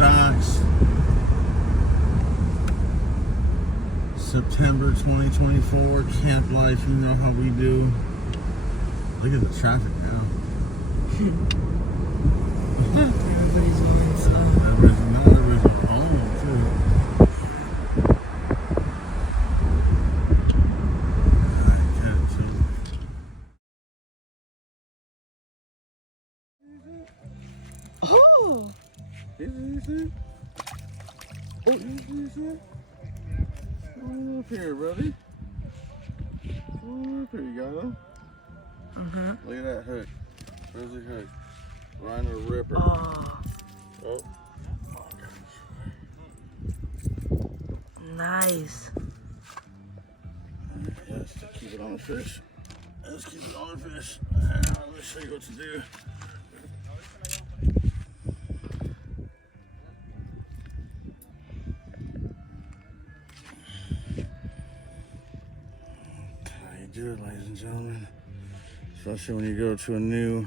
Docks. September 2024, Camp Life, you know how we do. Look at the traffic now. Everybody's going so. Everybody's home too. Oh! Easy. Come up here, buddy. Come up here, you got him? Look at that hook. Where's the hook? Rhino Ripper. Oh. Oh. Nice. Yes, keep it on the fish. Let's keep it on the fish. Let me show you what to do. How you do it, ladies and gentlemen? Especially when you go to a new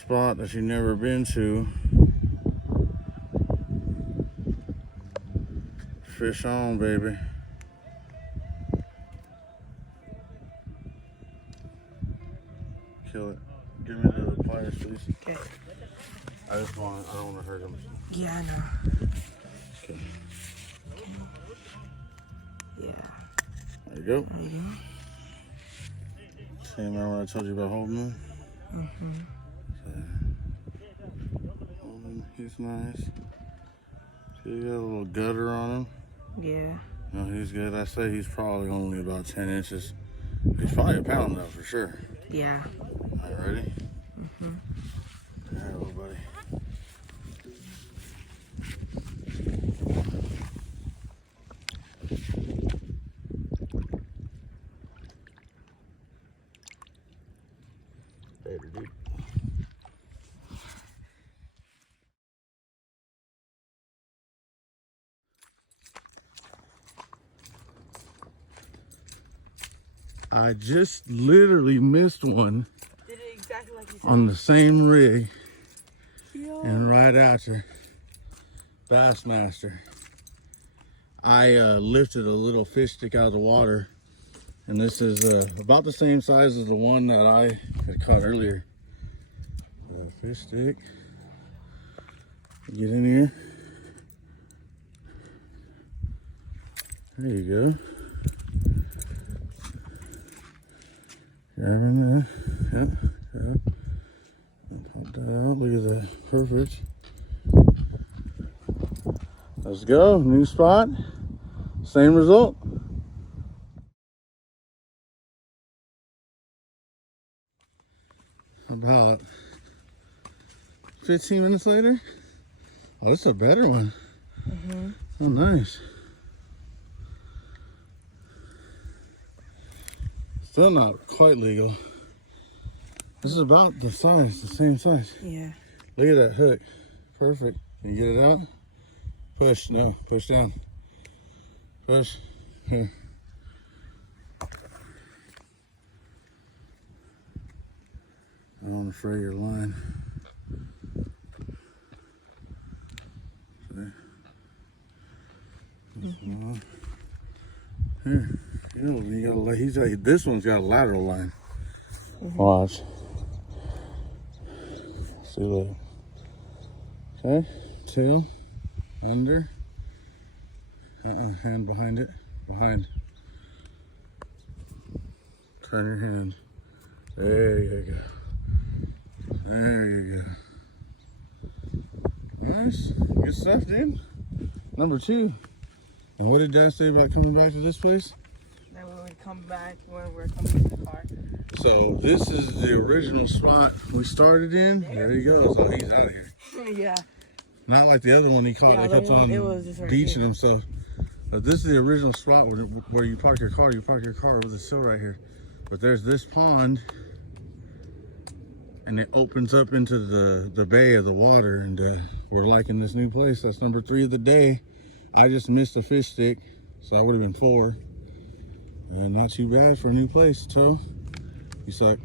spot that you've never been to. Fish on, baby. Kill it. Give me the pliers, please. Okay. I don't want to hurt him. Yeah, I know. Okay. Yeah. There you go. See, remember when I told you about holding him? Hold him. He's nice. See, you got a little gutter on him. Yeah. No, he's good. I say he's probably only about 10 inches. He's probably a pound though, for sure. Yeah. All right, ready? All right, little buddy. Later, dude. I just literally missed one. Did it exactly like you said. On the same rig Yo. and right after Bassmaster. I lifted a little fish stick out of the water, and this is about the same size as the one that I had caught earlier. Fish stick. Get in here. There you go. Grab in there. Yep. Pop that out. Look at that. Perfect. Let's go. New spot. Same result. About 15 minutes later. Oh, this is a better one. Oh, nice. Still not quite legal. This is about the size, the same size. Yeah. Look at that hook. Perfect. Can you get it out? Push. No. Push down. Push. Here. I don't want to fray your line. See? Here. You gotta, this one's got a lateral line. Watch. See, look. Okay. Tail. Under. Hand behind it. Behind. Turn your hand. There you go. There you go. Nice. Good stuff, dude. Number 2. Now, what did Dad say about coming back to this place? Then when we come back, when we're coming to the car. So this is the original spot we started in. There he goes. Oh, he's out of here. Yeah. Not like the other one he caught. Yeah, That kept on right beaching here. himself. But this is the original spot where you park your car. You park your car with the sill right here. But there's this pond, and it opens up into the bay of the water. And we're liking this new place. That's number 3 of the day. I just missed a fish stick, so I would have been 4. And not too bad for a new place, so you suck.